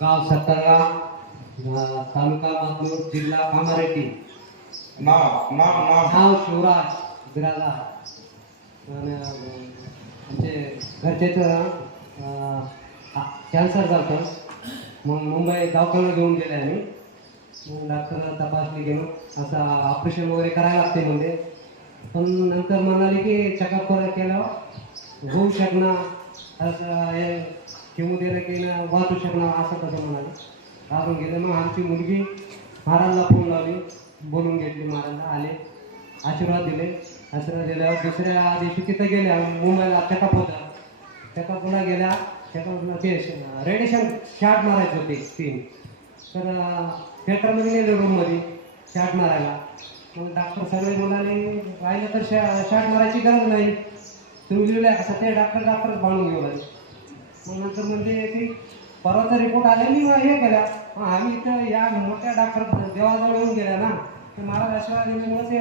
गाव सत्तारा, तालुका मातूर, जिल्हा कामारेड्डी. नाव नाव नाव नाव शिवराज बिराजदार. आणि आमचे घरचेच कॅन्सर झालं. मग मुंबई दवाखान्यात घेऊन गेले आम्ही. मग डॉक्टर तपासणी गेलो, असं ऑपरेशन वगैरे करायला लागते म्हणजे. पण नंतर म्हणाले की चेकअप केलं होऊ शकणार, असं हे किमोथेरपीनं वाचू शकणार, असं तसं म्हणाले. घाबरून गेले. मग आमची मुलगी महाराजला फोन लावली, बोलून घेतली. महाराजला आले, आशीर्वाद दिले. आशीर्वाद दिल्यावर दुसऱ्या दिवशी तिथं गेल्या मुंबईला चेकअप होता. चेकअपला गेल्या. चेकअपला ते रेडिएशन शॉट मारायचे होते 3. तर थिएटरमध्ये गेले रूममध्ये शॉट मारायला. मग डॉक्टर सगळे म्हणाले राहिलं तर शॉट मारायची गरज नाही, तुम्ही लिहिलं आहे कसं ते डॉक्टरच बांधून घेऊ लागले. मग नंतर म्हणजे ती परवाचा रिपोर्ट आले मी हे केला. आम्ही इथं या मोठ्या डॉक्टर देवाजवळ येऊन गेल्या ना, तर महाराज आशीर्वाद दिल्यामुळे ते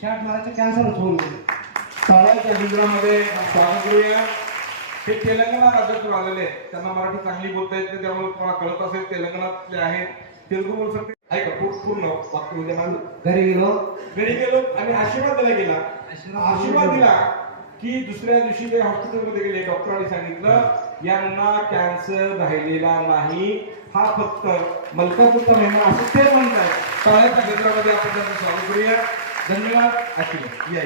शॉट मारायचं कॅन्सरच होऊन गेले. शाळेच्या केंद्रामध्ये स्वागत करूया. हे तेलंगणा राज्यातून आलेले आहेत, त्यांना मराठी चांगली बोलता येते, त्यामुळे तुम्हाला कळत असेल तेलंगणातले आहेत. तेलुगू बोलू शकते. ऐका पूर्ण वाक्य उद्या मांडू. घरी गेलो आणि आशीर्वाद दिला गेला. आशीर्वाद दिला की दुसऱ्या दिवशी ते हॉस्पिटलमध्ये गेले. डॉक्टरांनी सांगितलं यांना कॅन्सर राहिलेला नाही, हा फक्त मलकापूरचा महिना, असं ते म्हणतात. शाळेच्या केंद्रामध्ये आपण त्यांचं स्वागत करूया. धन्यवाद. आशीर्वाद. या